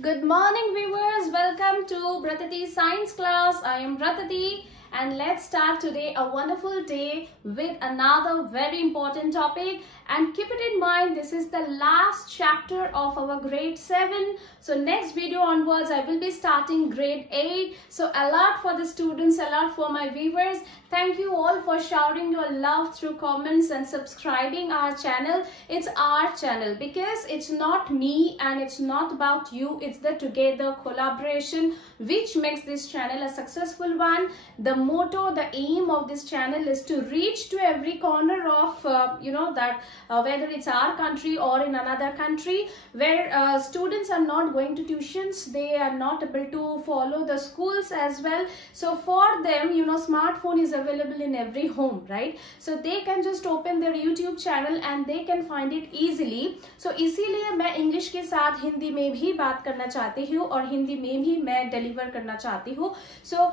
Good morning viewers, welcome to Bratati Science class. I am Bratati and let's start today a wonderful day with another very important topic, and keep it in mind this is the last chapter of our grade 7. So next video onwards I will be starting grade 8. So a lot for the students, a lot for my viewers. Thank you all for showering your love through comments and subscribing our channel. It's our channel because it's not me and it's not about you. It's the together collaboration which makes this channel a successful one. The motto, the aim of this channel is to reach to every corner of whether it's our country or in another country where students are not going to tuitions, they are not able to follow the schools as well. So for them, smartphone is available in every home, right? So they can just open their YouTube channel and they can find it easily. So इसीलिए मैं English के साथ हिंदी में भी बात करना चाहती हूँ और हिंदी में भी मैं डिलीवर करना चाहती हूँ. So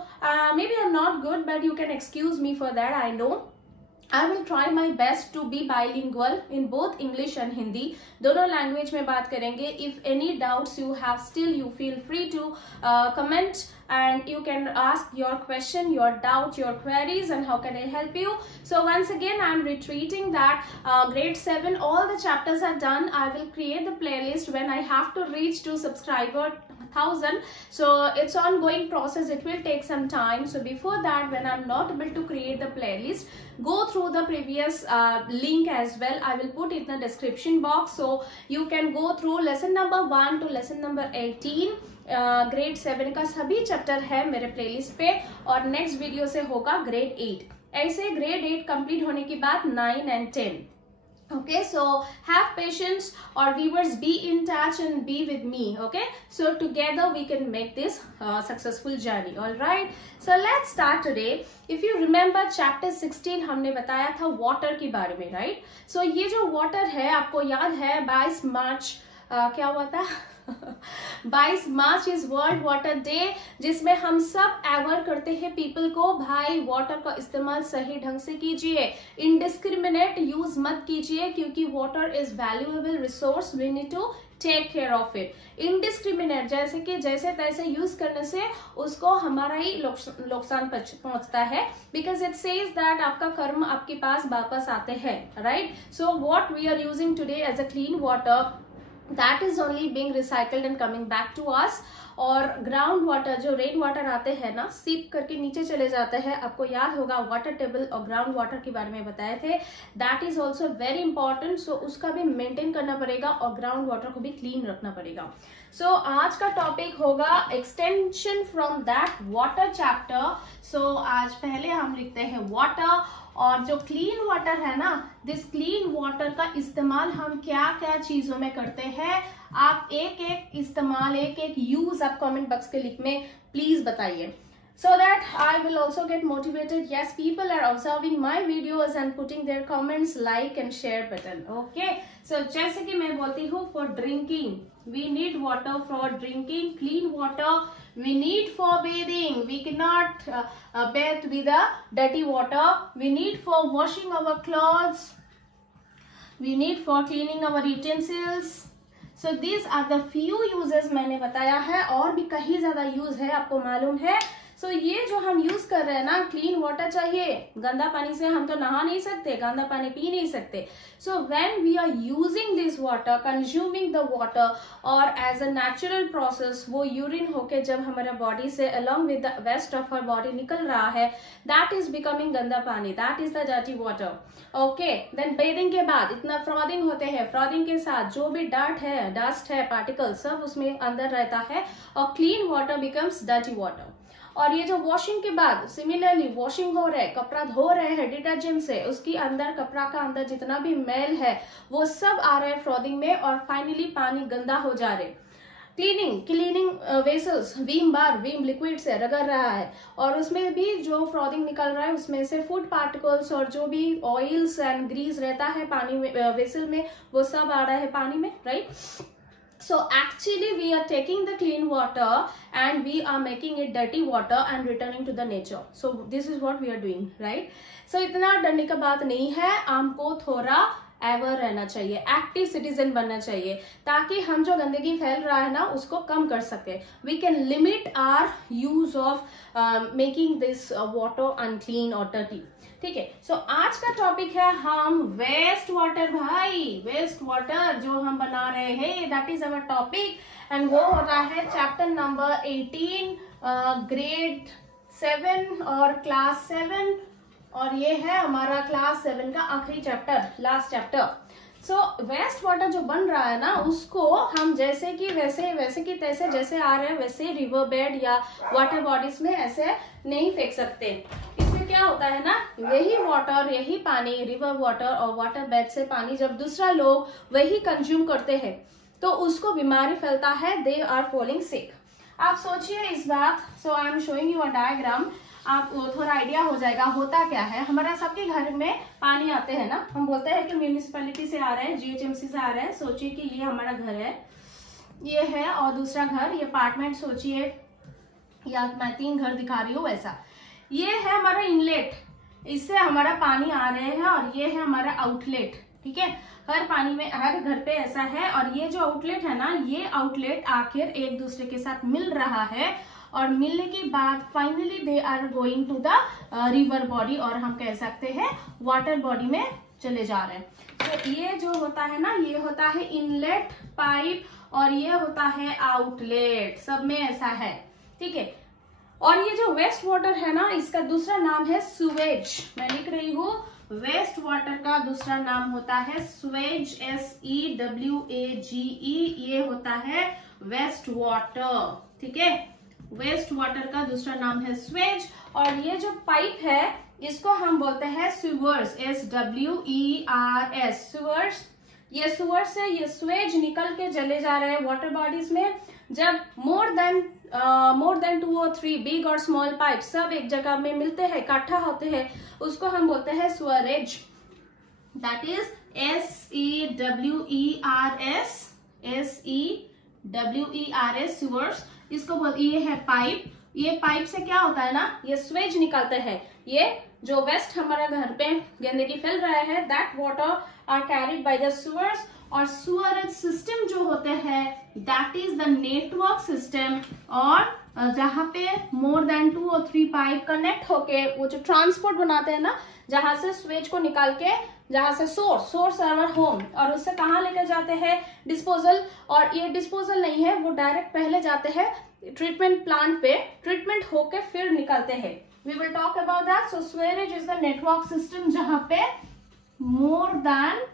maybe I'm not good, but you can excuse me for that. I know I will try my best to be bilingual in both English and Hindi. दोनों language में बात करेंगे. If any doubts you have, still you feel free to comment and you can ask your question, your doubt, your queries, and how can I help you. So once again I am retreating that grade 7 all the chapters are done. I will create the playlist when I have to reach to subscriber 1000. So it's ongoing process, it will take some time. So before that, when I'm not able to create the playlist, go through the previous link as well. I will put it in the description box, so you can go through lesson number 1 to lesson number 18. Grade 7 का सभी chapter है मेरे playlist पे और next video से होगा grade 8. ऐसे grade 8 complete होने के बाद 9 and 10. Okay, so have patience or viewers, be in touch and be with me. Okay, so together we can make this successful journey. All right, so let's start today. If you remember chapter 16 हमने बताया था water के बारे में, right? So ये जो water है आपको याद है 22 मार्च क्या हुआ था 22 मार्च इज वर्ल्ड वाटर डे, जिसमें हम सब अवेयर करते हैं पीपल को, भाई वाटर का इस्तेमाल सही ढंग से कीजिए, इनडिस्क्रिमिनेट यूज मत कीजिए क्योंकि water is valuable resource, we need to take care of it. Indiscriminate जैसे कि जैसे तैसे यूज करने से उसको हमारा ही नुकसान पहुंचता है, बिकॉज इट सेज दैट आपका कर्म आपके पास वापस आते हैं, right? So what we are using today as a clean water, that is only being recycled and coming back to us. और ग्राउंड वाटर जो रेन वाटर आते हैं ना, सीप करके नीचे चले जाते हैं, आपको याद होगा वाटर टेबल और ग्राउंड वाटर के बारे में बताए थे. That is also very important. So उसका भी मेंटेन करना पड़ेगा और ग्राउंड वाटर को भी क्लीन रखना पड़ेगा. सो आज का टॉपिक होगा extension from that water chapter. So आज पहले हम लिखते हैं वाटर, और जो क्लीन वाटर है ना, दिस क्लीन वाटर का इस्तेमाल हम क्या क्या चीजों में करते हैं, आप एक एक इस्तेमाल, एक एक यूज आप कमेंट बॉक्स के लिंक में प्लीज बताइए, so that I will also get motivated. Yes, people are observing my videos and putting their comments, like and share button. Okay, so जैसे कि मैं बोलती हूँ, for drinking we need water, for drinking clean water we need, for bathing we cannot bathe with the dirty water, we need for washing our clothes, we need for cleaning our utensils. So these are the few uses मैंने बताया है, और भी कहीं ज्यादा use है, आपको मालूम है. सो ये जो हम यूज कर रहे हैं ना, क्लीन वाटर चाहिए. गंदा पानी से हम तो नहा नहीं सकते, गंदा पानी पी नहीं सकते. So when we are using this water, consuming the water, और एज अ नेचुरल प्रोसेस वो यूरिन होके जब हमारा बॉडी से along with the waste of our body निकल रहा है, दैट इज बिकमिंग गंदा पानी, that is the dirty water. Okay, then bathing के बाद इतना फ्रॉदिंग होते हैं, फ्रॉदिंग के साथ जो भी डस्ट है, पार्टिकल सब उसमें अंदर रहता है, और clean water becomes dirty water. और ये जो वॉशिंग के बाद सिमिलरली वॉशिंग हो रहा है, कपड़ा धो रहे हैं डिटर्जेंट से, उसके अंदर कपड़ा का अंदर जितना भी मैल है वो सब आ रहा है फ्रॉदिंग में, और फाइनली पानी गंदा हो जा रहे. क्लीनिंग वेसल्स, वीम बार, वीम लिक्विड से रगड़ रहा है, और उसमें भी जो फ्रॉदिंग निकल रहा है उसमें से फूड पार्टिकल्स और जो भी ऑयल्स एंड ग्रीस रहता है पानी में, वेसल में, वो सब आ रहा है पानी में, right? So actually we are taking the clean water and we are making it dirty water and returning to the nature. So this is what we are doing, right? So इतना डरने का बात नहीं है, आपको थोड़ा एवर रहना चाहिए, एक्टिव सिटीजन बनना चाहिए, ताकि हम जो गंदगी फैल रहा है ना उसको कम कर सके. We can limit our use of making this water unclean और डर्टी. ठीक है. सो आज का टॉपिक है हम वेस्ट वाटर. भाई वेस्ट वाटर जो हम बना रहे हैं, that is our topic. And वो हो रहा है चैप्टर नंबर 18, ग्रेड 7 और क्लास 7. और ये है हमारा क्लास 7 का आखिरी चैप्टर, लास्ट चैप्टर. सो वेस्ट वाटर जो बन रहा है ना उसको हम जैसे कि वैसे की तैसे जैसे आ रहे हैं वैसे रिवर बेड या वाटर बॉडीज में ऐसे नहीं फेंक सकते. इससे क्या होता है ना, यही वाटर, यही पानी, रिवर वाटर और वाटर बेड से पानी जब दूसरा लोग वही कंज्यूम करते हैं तो उसको बीमारी फैलता है. They are falling sick. आप सोचिए इस बात. So I am showing you a diagram. आपको थोड़ा आइडिया हो जाएगा होता क्या है. हमारा सबके घर में पानी आते हैं ना, हम बोलते हैं कि म्यूनिसिपैलिटी से आ रहे हैं, जीएचएमसी से आ रहे हैं. सोचिए कि ये हमारा घर है, ये है, और दूसरा घर, ये अपार्टमेंट सोचिए, या मैं 3 घर दिखा रही हूँ वैसा. ये है हमारा इनलेट, इससे हमारा पानी आ रहे हैं, और ये है हमारा आउटलेट. ठीक है. हर पानी में, हर घर पे ऐसा है. और ये जो आउटलेट है ना, ये आउटलेट आखिर एक दूसरे के साथ मिल रहा है, और मिलने के बाद finally they are going to the river body, और हम कह सकते हैं वाटर बॉडी में चले जा रहे हैं. तो ये जो होता है ना, ये होता है इनलेट पाइप, और ये होता है आउटलेट. सब में ऐसा है. ठीक है. और ये जो वेस्ट वाटर है ना, इसका दूसरा नाम है सुवेज. मैं लिख रही हूँ, वेस्ट वाटर का दूसरा नाम होता है स्वेज, SEWAGE. ये होता है वेस्ट वाटर. ठीक है. वेस्ट वाटर का दूसरा नाम है स्वेज. और ये जो पाइप है इसको हम बोलते हैं सुवर्स, SWERS, सुवर्स. ये सुवर्स से ये स्वेज निकल के चले जा रहे हैं वाटर बॉडीज में. जब मोर देन 2 or 3 बिग और स्मॉल पाइप सब एक जगह में मिलते हैं, इकट्ठा होते हैं, उसको हम बोलते हैं sewerage. That is SEWERS, sewers. इसको ये है पाइप. ये पाइप से क्या होता है ना, ये स्वेज निकलते हैं. ये जो वेस्ट हमारा घर पे गंदगी फैल रहा है, that water are carried by the sewers. और सुअरेज सिस्टम जो होते हैं, that is the network system. और जहाँ पे more than 2 or 3 pipe connect होके वो जो ट्रांसपोर्ट बनाते हैं ना, जहां से स्वेज को निकाल के, जहां से सोर्स आवर होम, और उससे कहाँ लेकर जाते हैं, डिस्पोजल. और ये डिस्पोजल नहीं है, वो डायरेक्ट पहले जाते हैं ट्रीटमेंट प्लांट पे, ट्रीटमेंट होके फिर निकलते हैं. We will talk about that. So sewerage is the network system जहां पे more than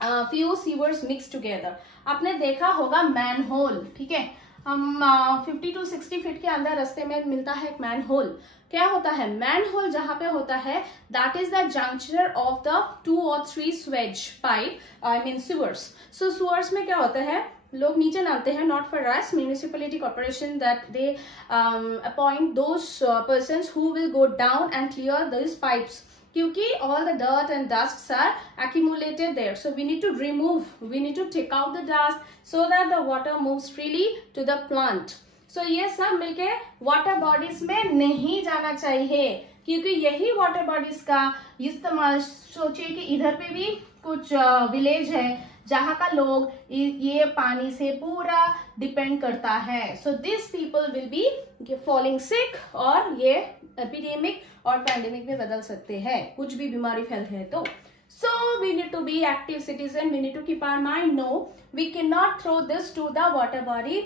few sewers mix together. आपने देखा होगा मैनहोल. ठीक है. हम 50 to 60 फीट के अंदर रास्ते में मिलता है एक मैनहोल. क्या होता है मैनहोल? जहां पे होता है that is the junction of the 2 or 3 sewage pipe, I mean sewers. So sewers में क्या होता है, लोग नीचे नालते हैं, not for us, municipality corporation, that they appoint those persons who will go down and clear this pipes, क्योंकि all the dirt and dusts are accumulated there. So we need to remove, we need to take out the dust so that the water moves freely to the plant. So ये सब मिलके water bodies में नहीं जाना चाहिए, क्योंकि यही water bodies का इस्तेमाल, सोचिए कि इधर पे भी कुछ विलेज है जहाँ का लोग ये पानी से पूरा डिपेंड करता है. So this people will be falling sick, और ये एपिडेमिक और पैंडेमिक में बदल सकते हैं, कुछ भी बीमारी फैलते हैं तो. So we need to be active citizen, we need to keep our mind. No, we can not throw this to the water body.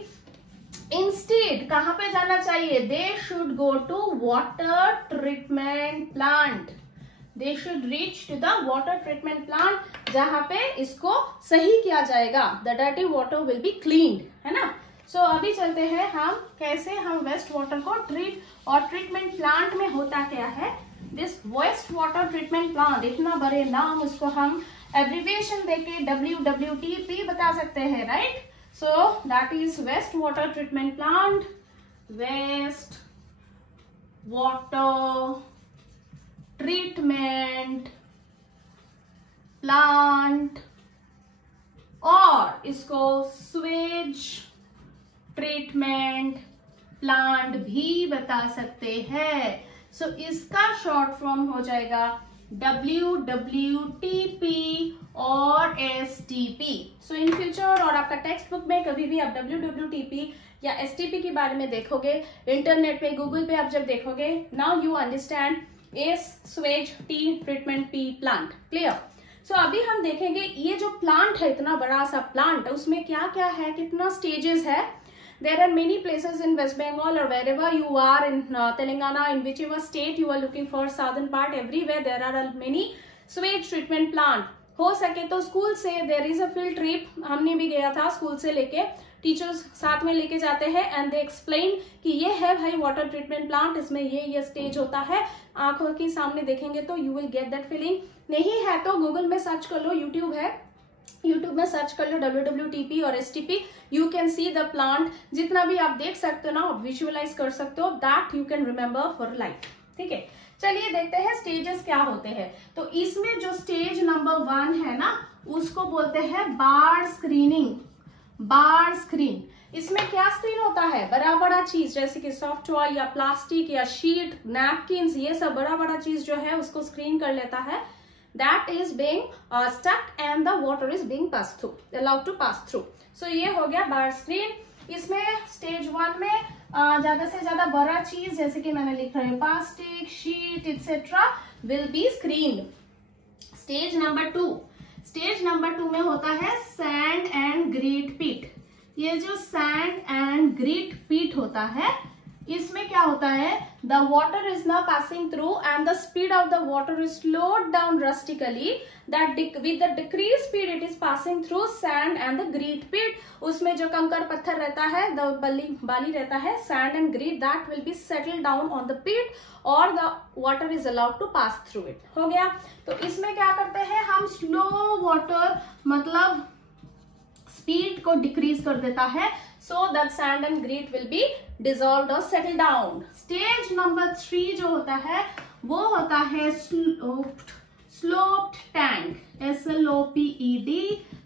Instead कहाँ पे जाना चाहिए? They should go to water treatment plant. They should reach to the water treatment plant, जहाँ पे इसको सही किया जाएगा. The dirty water will be cleaned, है ना. So अभी चलते हैं हम कैसे हम वेस्ट वाटर को ट्रीट, और ट्रीटमेंट प्लांट में होता क्या है. This waste water treatment plant, इतना बड़े नाम, उसको हम एब्रिविएशन देके WWTP बता सकते हैं, right. So that is waste water treatment plant. Waste water treatment plant, और इसको स्वेज ट्रीटमेंट प्लांट भी बता सकते हैं. सो इसका शॉर्ट फॉर्म हो जाएगा WWTP और STP। सो इन फ्यूचर और आपका टेक्स्ट बुक में कभी भी आप WWTP या STP के बारे में देखोगे, इंटरनेट पे गूगल पे आप जब देखोगे, now you understand S sewage T treatment P plant. Clear? So अभी हम देखेंगे ये जो प्लांट है, इतना बड़ा सा प्लांट, उसमें क्या क्या है, कितना स्टेजेस है। There are many places in West Bengal or wherever you are in Telangana, in whichever state you are looking for southern part, everywhere there are many sewage treatment plant। हो सके तो school से there is a field trip, हमने भी गया था school से लेके, टीचर्स साथ में लेके जाते हैं एंड दे एक्सप्लेन कि ये है भाई वाटर ट्रीटमेंट प्लांट, इसमें ये स्टेज होता है। आंखों के सामने देखेंगे तो you will get that feeling. नहीं है तो गूगल में सर्च कर लो, यूट्यूब है, यूट्यूब में सर्च कर लो WWTP और STP, you can see the plant. जितना भी आप देख सकते हो ना, विजुअलाइज कर सकते हो, that you can remember for life. ठीक है, चलिए देखते हैं स्टेजेस क्या होते हैं। तो इसमें जो स्टेज नंबर 1 है ना, उसको बोलते हैं बार स्क्रीनिंग। बार स्क्रीन, इसमें क्या स्क्रीन होता है, बड़ा बड़ा चीज जैसे कि सॉफ्टवेयर या प्लास्टिक या शीट, नैपकिन, ये सब बड़ा बड़ा चीज जो है उसको स्क्रीन कर लेता है। That is being stuck and the water is being passed through, allowed to pass through. So ये हो गया बार स्क्रीन। इसमें स्टेज 1 में ज्यादा से ज्यादा बड़ा चीज जैसे कि मैंने लिख रही हूँ plastic, sheet etcetera will be screen. Stage number 2, stage number 2 में होता है सैंड एंड ग्रीट पीट। ये जो सैंड एंड ग्रीट पीट होता है, इसमें क्या होता है, the water is now passing through and the speed of the water is slowed down drastically, that with the decrease speed it is passing through sand and the greet पीट। उसमें जो कंकर पत्थर रहता है, द बाली रहता है, sand and grit, that will be settle down on the pit और the water is allowed to pass through it. हो गया। तो इसमें क्या करते हैं हम, स्लो वाटर मतलब स्पीड को डिक्रीज कर देता है, so that sand and grit will be dissolved or settle down। Stage number 3 जो होता है वो होता है sloped tank, SLOPED।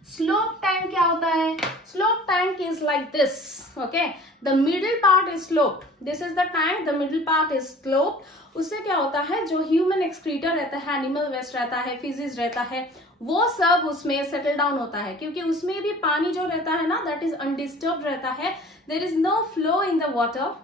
Slope tank क्या होता है, slope tank is like this, okay, the middle part is sloped, this is the tank, the middle part is sloped. उससे क्या होता है, जो ह्यूमन एक्सक्रीटर रहता है, एनिमल वेस्ट रहता है, फिजिस रहता है, वो सब उसमें सेटल डाउन होता है, क्योंकि उसमें भी पानी जो रहता है ना, दैट इज अनडिस्टर्ब रहता है, there is no flow in the water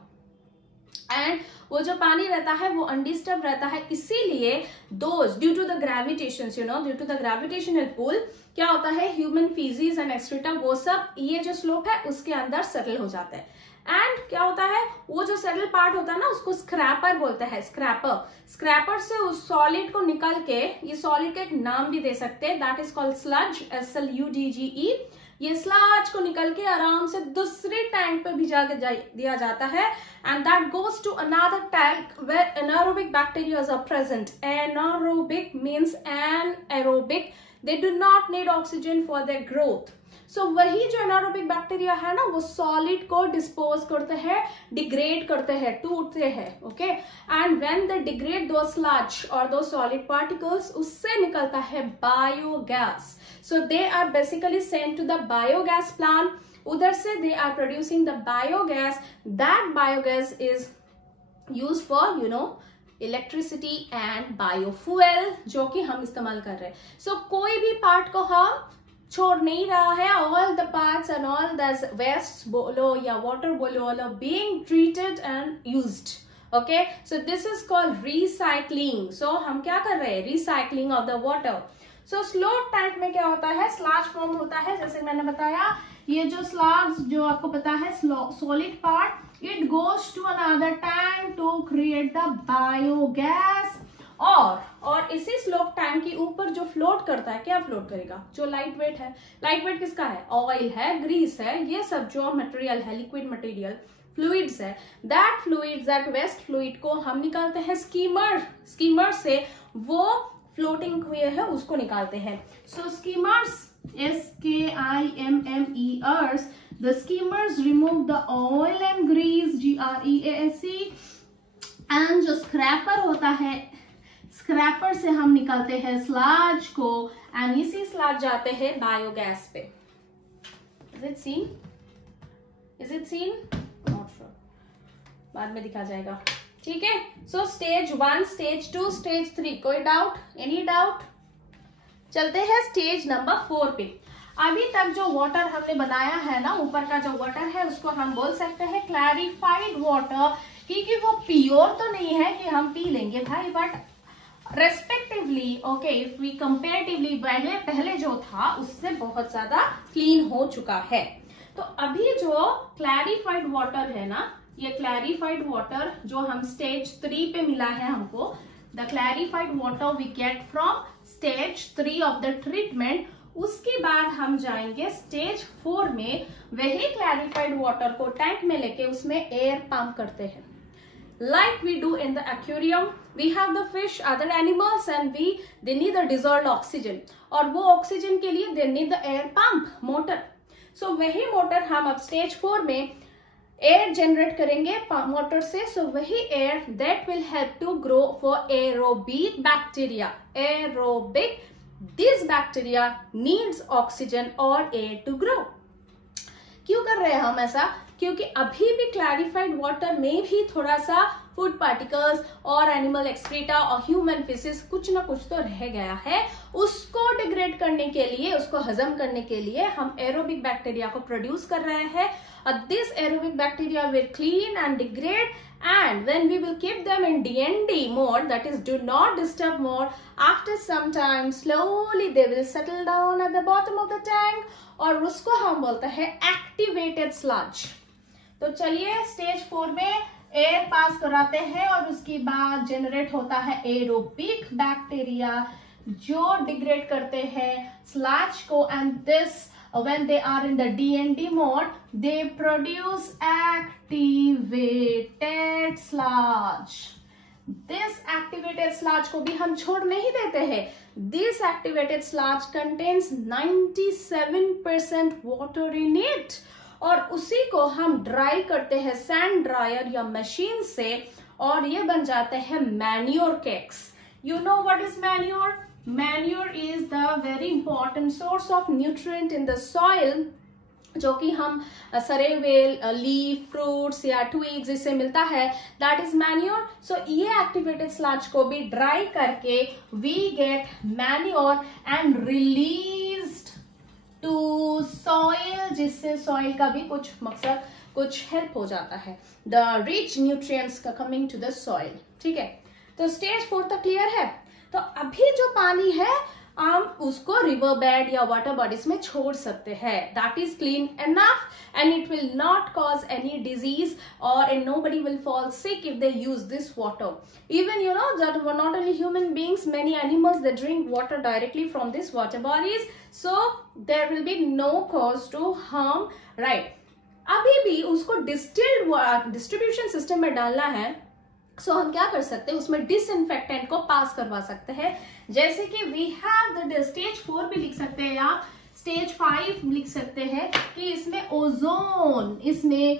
and वो जो पानी रहता है वो अनडिस्टर्ब रहता है। इसीलिए those due to the gravitation, you know, due to the gravitational pull क्या होता है, ह्यूमन फीसिस एंड एक्सक्रीटा वो सब ये जो स्लोप है उसके अंदर सेटल हो जाता है। एंड क्या होता है, वो जो सेटल पार्ट होता है ना, उसको स्क्रैपर बोलते हैं, स्क्रैपर। स्क्रैपर से उस सॉलिड को निकल के, ये सॉलिड का एक नाम भी दे सकते हैं, that is called sludge, SLUDGE। ये स्लज को निकल के आराम से दूसरे टैंक पे भिजा दिया जाता है and that goes to another tank where anaerobic bacteria are present. Anaerobic means anaerobic, they do not need oxygen for their growth. So वही जो एनारोबिक बैक्टीरिया है ना, वो सॉलिड को डिस्पोज करते हैं, डिग्रेड करते हैं, टूटते हैं, okay. And when they degrade दो स्लज और दो सॉलिड पार्टिकल्स, उससे निकलता है biogas. So they are basically sent to the biogas plant, उधर से they are producing the biogas, that biogas is used for, you know, electricity and biofuel, जो कि हम इस्तेमाल कर रहे हैं। सो कोई भी पार्ट को हम छोड़ नहीं रहा है, all the parts and all the waste बोलो या वाटर बोलो being treated and used, okay. So this is called recycling. So हम क्या कर रहे हैं, recycling of the water. So slope tank में क्या होता है, स्लज फॉर्म होता है, जैसे मैंने बताया, ये जो स्लज जो आपको पता है solid part, it goes to another tank to create the biogas. और इसी स्लोप टैंक के ऊपर जो फ्लोट करता है, क्या फ्लोट करेगा, जो लाइट वेट है। लाइट वेट किसका है, ऑयल है, ग्रीस है, ये सब जो मटेरियल है, लिक्विड मटेरियल, फ्लूइड्स है, that fluids, that waste fluid को हम निकालते हैं स्कीमर से, वो फ्लोटिंग हुए है उसको निकालते हैं। सो skimmers, SKIMMERS, the skimmers remove the oil and grease, GREASE, and जो स्क्रैपर होता है, स्क्रैपर से हम निकालते हैं स्लज को एंड इसी स्लज जाते हैं बायोगैस पे। Is it seen? Not sure, बाद में दिखा जाएगा, ठीक है। सो स्टेज 1, स्टेज 2, स्टेज 3, कोई डाउट, एनी डाउट? चलते हैं स्टेज नंबर 4 पे। अभी तक जो वाटर हमने बनाया है ना, ऊपर का जो वाटर है उसको हम बोल सकते हैं क्लैरिफाइड वाटर, क्योंकि वो प्योर तो नहीं है कि हम पी लेंगे भाई, but respectively okay if we comparatively पहले जो था उससे बहुत ज्यादा क्लीन हो चुका है। तो अभी जो क्लैरिफाइड वाटर है ना, ये क्लैरिफाइड वाटर जो हम स्टेज 3 पे मिला है हमको, the clarified water we get from stage 3 of the treatment. उसके बाद हम जाएंगे स्टेज 4 में, वही क्लैरिफाइड वाटर को टैंक में लेके उसमें एयर पंप करते हैं, like we do in the aquarium. We have the fish, other animals, and they need the dissolved oxygen, और वो ऑक्सीजन के लिए they need the air pump, motor. So वही मोटर हम अब स्टेज 4 में एयर जनरेट करेंगे मोटर से। सो वही air that will help to grow for aerobic bacteria. Aerobic, this bacteria needs oxygen or air to grow. क्यों कर रहे हैं हम ऐसा? क्योंकि अभी भी क्लैरिफाइड वाटर में भी थोड़ा सा फूड पार्टिकल्स और एनिमल एक्सक्रीटा और ह्यूमन फिशेस कुछ ना कुछ तो रह गया है। उसको डिग्रेड करने के लिए, उसको हजम करने के लिए हम एरोबिक बैक्टीरिया को प्रोड्यूस कर रहे हैं। This aerobic bacteria will clean and degrade, and when we will keep them in DND mode, that is do not disturb mode, after some time slowly they will settle down at the bottom of the tank, और उसको हम बोलते हैं activated sludge. तो चलिए stage 4 में air pass कराते हैं और उसके बाद जनरेट होता है एरोबिक बैक्टीरिया जो डिग्रेड करते हैं स्लज को, and this when they are in the DND mode, they produce activated sludge. This activated sludge को भी हम छोड़ नहीं देते हैं। This activated sludge contains 97% water in it, और उसी को हम ड्राई करते हैं सैंड ड्रायर या मशीन से, और ये बन जाते हैं manure cakes. You know what is manure? Manure is the very important source of nutrient in the soil, जो कि हम सड़े हुए लीफ, फ्रूट्स या ट्विग्स इससे मिलता है, दैट इज मैन्योर। सो ये एक्टिवेटेड स्लज को भी ड्राई करके we get manure and released to soil, जिससे सॉइल का भी कुछ मकसद, कुछ हेल्प हो जाता है, द रिच न्यूट्रिएंट्स का कमिंग टू द सॉइल। ठीक है, तो स्टेज 4 तक क्लियर है। तो अभी जो पानी है हम उसको रिवर बेड या वाटर बॉडीज में छोड़ सकते हैं, that is clean enough and it will not cause any disease और nobody will fall sick if they use this water. Even you know that not only human beings, many animals they drink water directly from these water bodies, so there will be no cause to harm, right? अभी भी उसको distilled distribution system में डालना है, सो हम क्या कर सकते हैं, उसमें डिसइंफेक्टेंट को पास करवा सकते हैं, जैसे कि वी हैव द स्टेज 4 भी लिख सकते हैं या स्टेज 5 लिख सकते हैं कि इसमें ओजोन, इसमें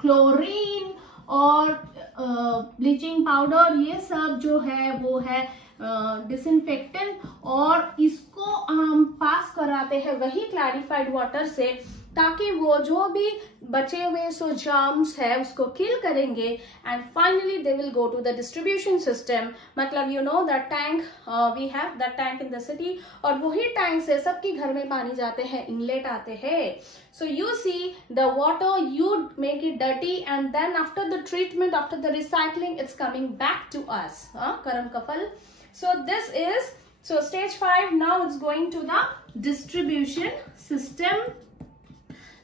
क्लोरीन और ब्लीचिंग पाउडर, ये सब जो है वो है डिसइंफेक्टेंट, और इसको हम पास कराते हैं वही क्लैरिफाइड वाटर से, ताकि वो जो भी बचे हुए सो जर्म्स है उसको किल करेंगे, and finally they will go to the distribution system. मतलब you know that tank, we have that tank in the city, और वही टैंक से सबके घर में पानी जाते हैं, इनलेट आते हैं। So you see the water, you make it dirty and then after the treatment, after the recycling, it's coming back to us, करम कफल। So this is, so stage 5 now it's going to the distribution system.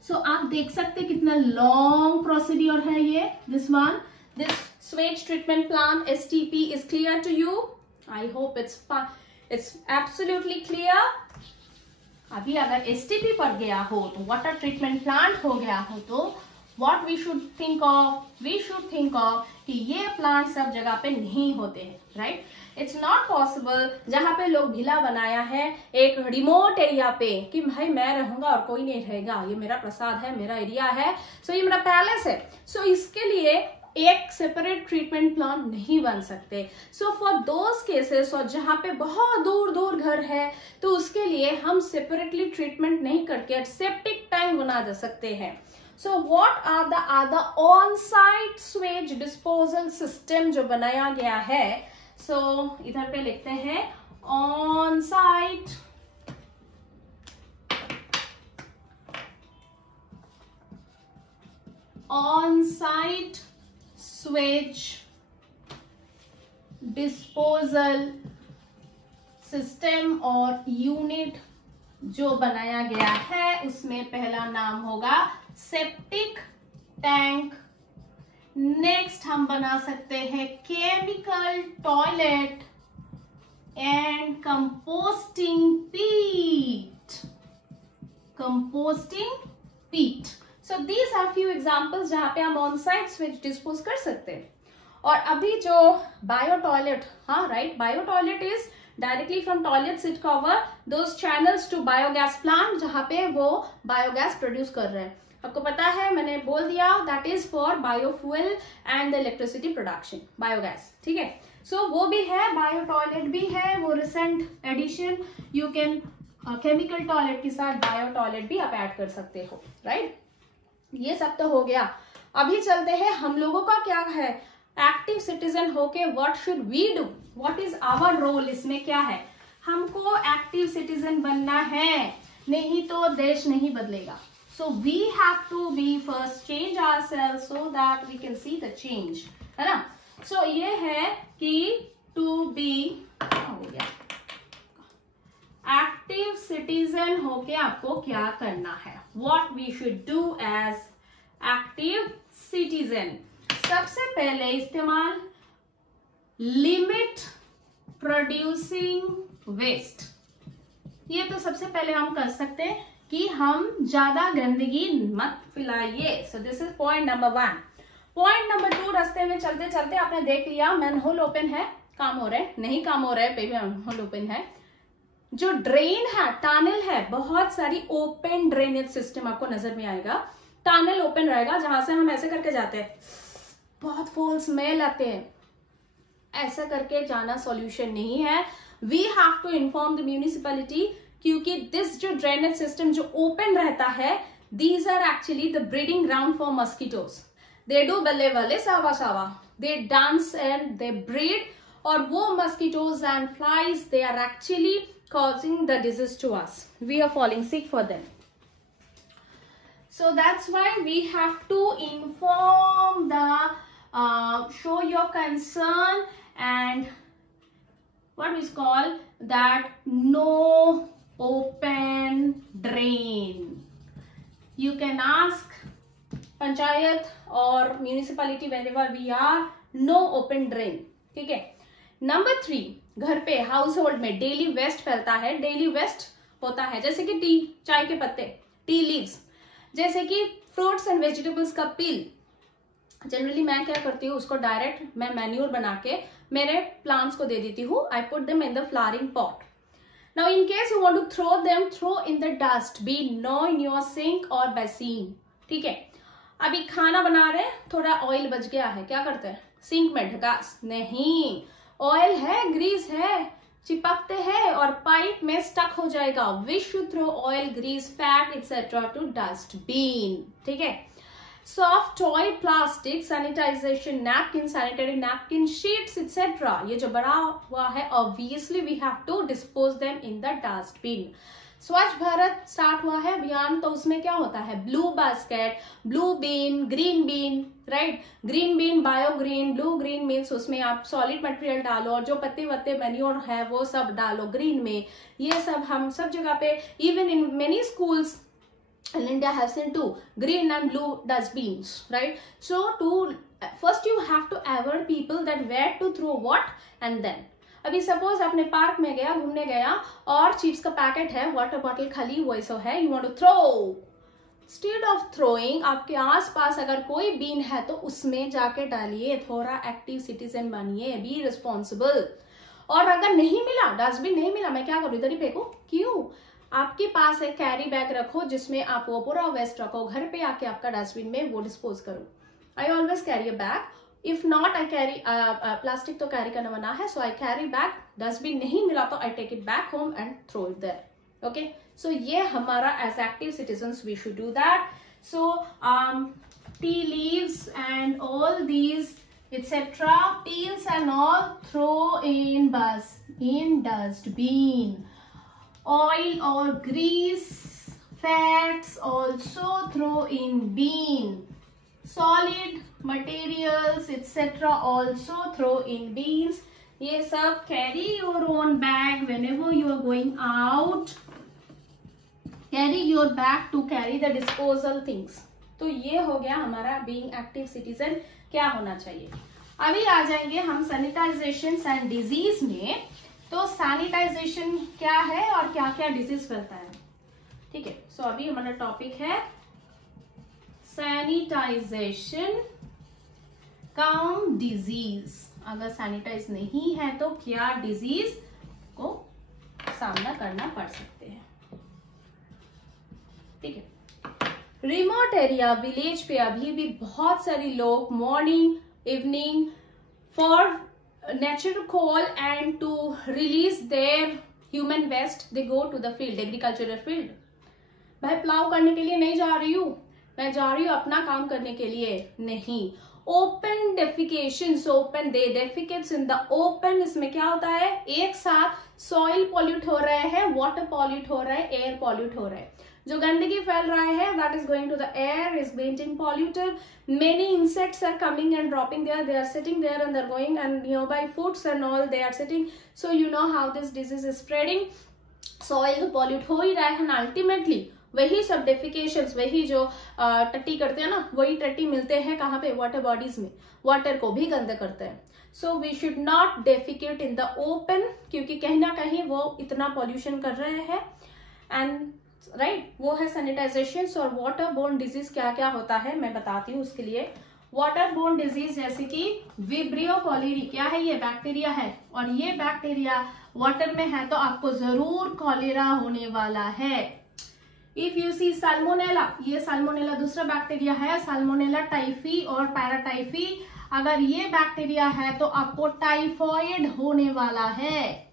So आप देख सकते कितना long procedure है ये, this one, this sewage treatment plant STP is clear to you? I hope it's absolutely clear. अभी अगर STP पड़ गया हो तो वाटर ट्रीटमेंट प्लांट हो गया हो, तो what we should think of? We should think of कि ये प्लांट सब जगह पे नहीं होते हैं, राइट? इट्स नॉट पॉसिबल जहां पे लोग भिला बनाया है एक रिमोट एरिया पे कि भाई मैं रहूंगा और कोई नहीं रहेगा, ये मेरा प्रसाद है, मेरा एरिया है, सो ये मेरा पैलेस है, सो इसके लिए एक सेपरेट ट्रीटमेंट प्लांट नहीं बन सकते। सो फॉर दोज केसेस, और जहां पे बहुत दूर दूर घर है, तो उसके लिए हम सेपरेटली ट्रीटमेंट नहीं करके सेप्टिक टैंक बना जा सकते हैं। So what are the on site sewage disposal system जो बनाया गया है. सो इधर पे लिखते हैं on site sewage disposal system और यूनिट जो बनाया गया है उसमें पहला नाम होगा सेप्टिक टैंक. नेक्स्ट हम बना सकते हैं chemical toilet and composting pit. So these are few examples जहां पे हम ऑन साइट स्वेज डिस्पोज कर सकते हैं. और अभी जो बायो टॉयलेट, हाँ right, bio toilet is directly from toilets it cover those channels to biogas plant जहां पे वो बायोगैस प्रोड्यूस कर रहे हैं. आपको पता है, मैंने बोल दिया, that is for biofuel and electricity production, biogas. ठीक है, सो वो भी है, बायो टॉयलेट भी है, वो recent addition. You can chemical toilet के साथ बायो टॉयलेट भी आप ऐड कर सकते हो, राइट. ये सब तो हो गया. अभी चलते हैं हम लोगों का क्या है, एक्टिव सिटीजन होके what should we do, what is our role. इसमें क्या है, हमको एक्टिव सिटीजन बनना है, नहीं तो देश नहीं बदलेगा. So we have to be first change ourselves so that we can see the change, है ना. सो ये है कि टू बी हो गया एक्टिव सिटीजन होके आपको क्या करना है, what we should do as active citizen. सबसे पहले इस्तेमाल लिमिट प्रोड्यूसिंग वेस्ट. ये तो सबसे पहले हम कर सकते हैं कि हम ज्यादा गंदगी मत फैलाइए. So this is point number 1. Point number 2, रास्ते में चलते चलते आपने देख लिया मैनहोल ओपन है, काम हो रहा है, नहीं काम हो रहा है, बेबी मैनहोल ओपन है. जो ड्रेन है, टनल है, बहुत सारी ओपन ड्रेनेज सिस्टम आपको नजर में आएगा. टनल ओपन रहेगा जहां से हम ऐसे करके जाते हैं, बहुत फुल स्मेल आते हैं. ऐसा करके जाना सॉल्यूशन नहीं है. We have to inform the municipality, क्योंकि दिस जो ड्रेनेज सिस्टम जो ओपन रहता है, these are actually the breeding ground for mosquitoes. They do बल्ले बल्ले सावा सावा, they dance and they breed. और वो mosquitoes and flies, they are actually causing the disease to us. We are falling sick for them. So that's why we have to inform show your concern and what is called that no open drain. You can ask panchayat or municipality wherever we are, no open drain. ठीक है. Number 3, घर पे house hold में daily waste फैलता है. Daily waste होता है जैसे कि टी, चाय के पत्ते, टी लीव्स, जैसे कि फ्रूट्स एंड वेजिटेबल्स का पील. जनरली मैं क्या करती हूँ, उसको डायरेक्ट मैं मैन्यूर बना के मेरे प्लांट्स को दे देती हूँ. I put them in the flowering pot. Now in case you want to throw them, throw in the dustbin, no in your sink और बेसिन. ठीक है. अभी खाना बना रहे हैं, थोड़ा ऑयल बच गया है, क्या करते हैं, सिंक में ढका नहीं, ऑयल है, ग्रीस है, चिपकते हैं और पाइप में स्टक हो जाएगा. We should throw oil, grease, fat etcetera to dustbin. ठीक है. Soft toy, plastic, sanitization napkin, sanitary napkin, sheets etcetera, ये जो बड़ा हुआ है, obviously we have to dispose them in the dustbin. Swachh Bharat start हुआ है अभियान, तो उसमें क्या होता है, blue basket, blue bin, green bin, right. Green bin, bio green, blue green means उसमें आप सॉलिड मटेरियल डालो और जो पत्ते वत्ते मैन्योर है वो सब डालो ग्रीन में. ये सब हम सब जगह पे, even in many schools in India have seen two green and blue dustbins, right? So first you have to aware people that where to throw what, and then अभी सपोज आपने पार्क में गया, घूमने गया और चिप्स का packet है, water bottle खाली वो ऐसा है, you want to throw. Instead of throwing, आपके आसपास अगर कोई बीन है तो उसमें जाके डालिए. थोड़ा एक्टिव सिटीजन बनिए, बी रिस्पॉन्सिबल. और अगर नहीं मिला, डस्टबिन नहीं मिला, मैं क्या करूं, इधर ही फेंकू, क्यों. आपके पास एक कैरी बैग रखो जिसमें आप वो पूरा वेस्ट रखो, घर पे आके आपका डस्टबिन में वो डिस्पोज करो. I always carry a bag. If not I carry plastic तो कैरी करना मना है, so I carry bag. Dustbin नहीं मिला तो I take it back home and throw it there. Okay, so ये हमारा as active citizens we should do that. So tea leaves and all these etc. peels and all throw in dustbin. Oil or grease, fats also throw in bin. Solid materials etc. also throw in bins. ये सब carry your own bag whenever you are going out. Carry your bag to carry the disposal things. तो ये हो गया हमारा being active citizen क्या होना चाहिए. अभी आ जाएंगे हम सैनिटाइजेशन एंड डिजीज में. तो सैनिटाइजेशन क्या है और क्या क्या डिजीज फैलता है. ठीक है. सो अभी हमारा टॉपिक है सैनिटाइजेशन कम डिजीज. अगर सैनिटाइज नहीं है तो क्या डिजीज को सामना करना पड़ सकते हैं. ठीक है. रिमोट एरिया विलेज पे अभी भी बहुत सारे लोग morning evening for natural call and to release their human waste they go to the field, agricultural field. भाई प्लाव करने के लिए नहीं जा रही हूँ, मैं जा रही हूँ अपना काम करने के लिए. नहीं. Open defecation, open they defecates in the open. इसमें क्या होता है, एक साथ सॉइल पॉल्यूट हो रहे हैं, वाटर पॉल्यूट हो रहा है, एयर पॉल्यूट हो रहा है. जो गंदगी फैल रहा है that is going to the air is getting polluted. Many insects are coming and dropping there. They are sitting there and they're going and nearby foods and all they are sitting. So you know how this disease is spreading. Soil pollute हो ही रहा है and ultimately वही सब defecations, वही जो टट्टी करते हैं ना, वही टट्टी मिलते हैं कहाँ पे, वाटर बॉडीज में. वाटर को भी गंदा करते हैं. So we should not defecate in the open क्योंकि कहीं ना कहीं वो इतना पॉल्यूशन कर रहे हैं. एंड राइट वो है सैनिटाइजेशन. और वाटर बोर्न डिजीज क्या क्या होता है मैं बताती हूँ. उसके लिए वाटर बोर्न डिजीज जैसे कि विब्रियो कॉलेरी, क्या है, ये बैक्टीरिया है और ये बैक्टीरिया वाटर में है तो आपको जरूर कॉलेरा होने वाला है. इफ यू सी साल्मोनेला, ये साल्मोनेला दूसरा बैक्टीरिया है, साल्मोनेला टाइफी और पैराटाइफी. अगर ये बैक्टीरिया है तो आपको टाइफॉइड होने वाला है.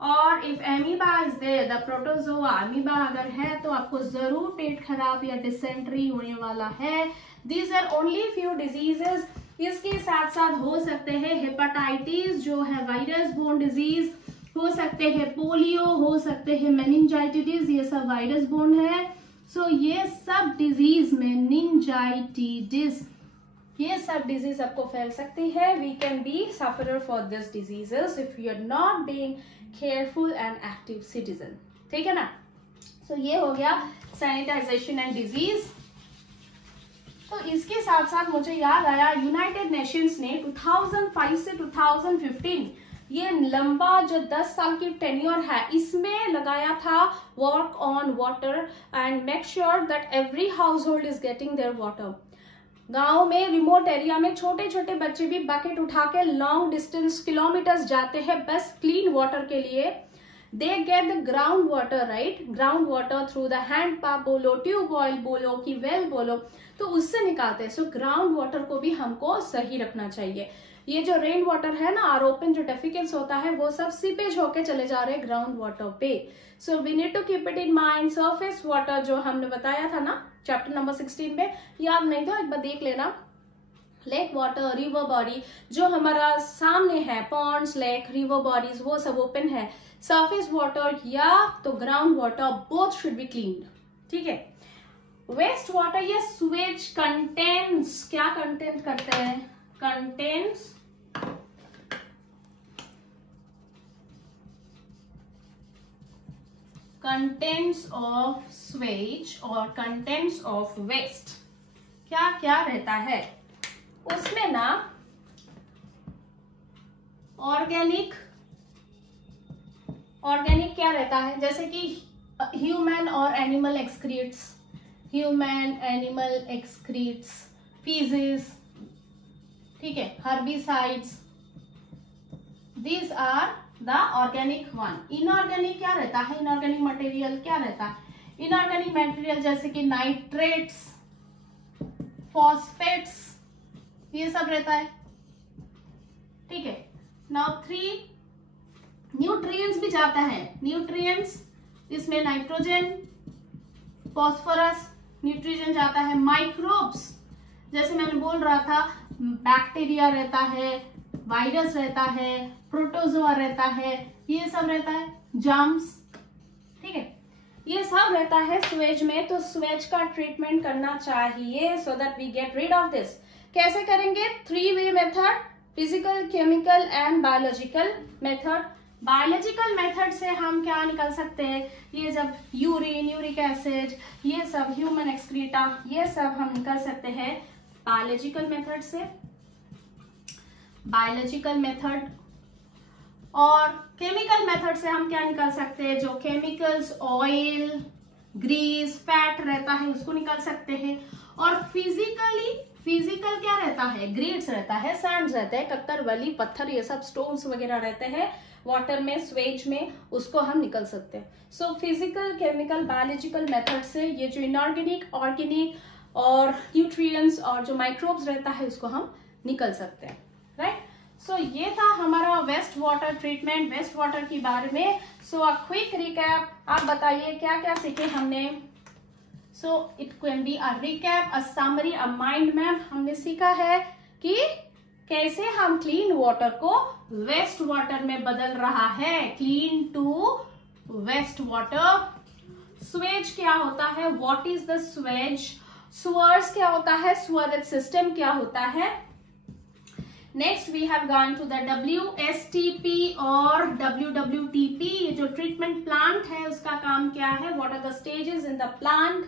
और if amoeba is there, the protozoa, amoeba अगर है तो आपको जरूर पेट खराब या डिसेंट्री होने वाला है. These are only few diseases. इसके साथ साथ हो सकते हैं हेपेटाइटिस जो है वायरस बोर्न डिजीज, हो सकते हैं पोलियो, हो सकते हैं मेनिंजाइटिस, ये सब वायरस बोर्न है. सो ये सब डिजीज, मेनिंजाइटिस, ये सब डिजीज आपको फैल सकती है. We can be sufferer for this diseases if you are not being careful and active citizen. ठीक है ना. सो ये हो गया सैनिटाइजेशन एंड डिजीज. तो इसके साथ साथ मुझे याद आया यूनाइटेड नेशंस ने 2005 से 2015 ये लंबा जो 10 साल की टेन्योर है इसमें लगाया था work on water and make sure that every household is getting their water. गांव में रिमोट एरिया में छोटे छोटे बच्चे भी बकेट उठा के लॉन्ग डिस्टेंस किलोमीटर्स जाते हैं बस क्लीन वाटर के लिए. They get the ground water, right, ground water through the hand pump बोलो, ट्यूब ऑयल बोलो कि वेल बोलो, तो उससे निकालते हैं. सो ग्राउंड वाटर को भी हमको सही रखना चाहिए. ये जो रेन वाटर है ना और ओपन जो डेफिकेट्स होता है वो सब सीपेज होके चले जा रहे हैं ग्राउंड वाटर पे. So we need to keep it in mind. Surface water जो हमने बताया था ना चैप्टर नंबर 16 में, याद नहीं तो एक बार देख लेना. लेक वाटर, रिवर बॉडी जो हमारा सामने है, पॉन्ड्स, लेक, रिवर बॉडीज वो सब ओपन है. सरफेस वाटर या तो ground water both should be clean. ठीक है. वेस्ट वाटर ये सुवेज कंटेंट्स, क्या कंटेंट करते हैं, कंटेंट्स contents of swage और contents of waste क्या क्या रहता है उसमें ना. ऑर्गेनिक क्या रहता है, जैसे कि ह्यूमन और animal excretes, human animal excretes, faeces, ठीक है, herbicides, these are the organic one. Inorganic क्या रहता है, इनऑर्गेनिक मटेरियल क्या रहता है, इनऑर्गेनिक मटेरियल जैसे कि नाइट्रेट्स, फॉस्फेट्स, ये सब रहता है. ठीक है. नाउ 3 न्यूट्रिएंट्स भी जाता है. न्यूट्रिएंट्स इसमें नाइट्रोजन, फॉस्फोरस, न्यूट्रिशन जाता है। माइक्रोब्स, जैसे मैंने बोल रहा था, बैक्टीरिया रहता है, वायरस रहता है, प्रोटोजोआ रहता है, ये सब रहता है। जर्म्स, ठीक है, ये सब रहता है स्वेज में। तो स्वेज का ट्रीटमेंट करना चाहिए so that we get rid of this. कैसे करेंगे? 3 way method, physical, chemical and biological method. Biological method से हम क्या निकाल सकते हैं? ये जब यूरिन, यूरिक एसिड, ये सब ह्यूमन एक्सक्रीटा, ये सब हम निकाल सकते हैं बायोलॉजिकल मेथड से। Biological method. और केमिकल मेथड से हम क्या निकाल सकते हैं? जो केमिकल्स, ऑयल, ग्रीस, फैट रहता है उसको निकाल सकते हैं। और फिजिकल क्या रहता है? ग्रेड्स रहता है, सैंड्स रहते हैं, कत्तर, वली, पत्थर, ये सब स्टोन्स वगैरह रहते हैं वाटर में, स्वेज में, उसको हम निकल सकते हैं। So physical, chemical, biological method से ये जो इनऑर्गेनिक, ऑर्गेनिक और न्यूट्रिएंट्स और जो माइक्रोब्स रहता है उसको हम निकल सकते हैं, राइट। सो ये था हमारा waste water treatment, waste water के बारे में। सो अ क्विक रिकैप, आप बताइए क्या क्या सीखे हमने। So it can be a recap, a summary, a mind map. हमने सीखा है कि कैसे हम क्लीन वाटर को वेस्ट वाटर में बदल रहा है, clean to waste water. Sewage क्या होता है? What is the sewage? Sewers क्या होता है? स्वेरेज सिस्टम क्या होता है? Next we have gone to the WSTP और WWTP। ये जो ट्रीटमेंट प्लांट है उसका काम क्या है? What are the stages in the plant.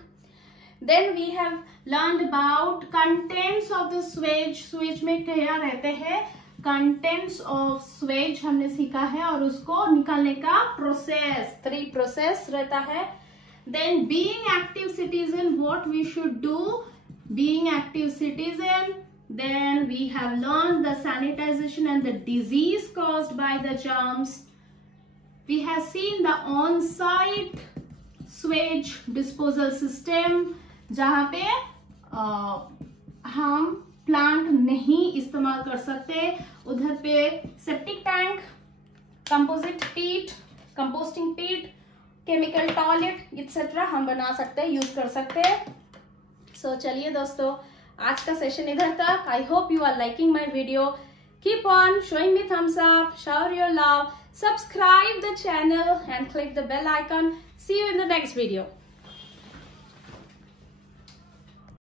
Then we have learned about contents of the sewage. Sewage में क्या रहते हैं? कंटेंट्स ऑफ स्वेज हमने सीखा है और उसको निकालने का प्रोसेस, 3 प्रोसेस रहता है। Then being active citizen, what we should do being active citizen. Then we have learned the sanitization and the disease caused by the germs. We have seen the on-site sewage disposal system, जहाँ पे हम plant नहीं इस्तेमाल कर सकते, उधर पे septic tank, composite पीट, कंपोस्टिंग पीट, केमिकल टॉयलेट एक्सेट्रा हम बना सकते हैं, यूज कर सकते हैं। सो चलिए दोस्तों, आज का सेशन इधर तक। I hope you are liking my video. Keep on showing me thumbs up, shower your love, subscribe the channel and click the bell icon. See you in the next video.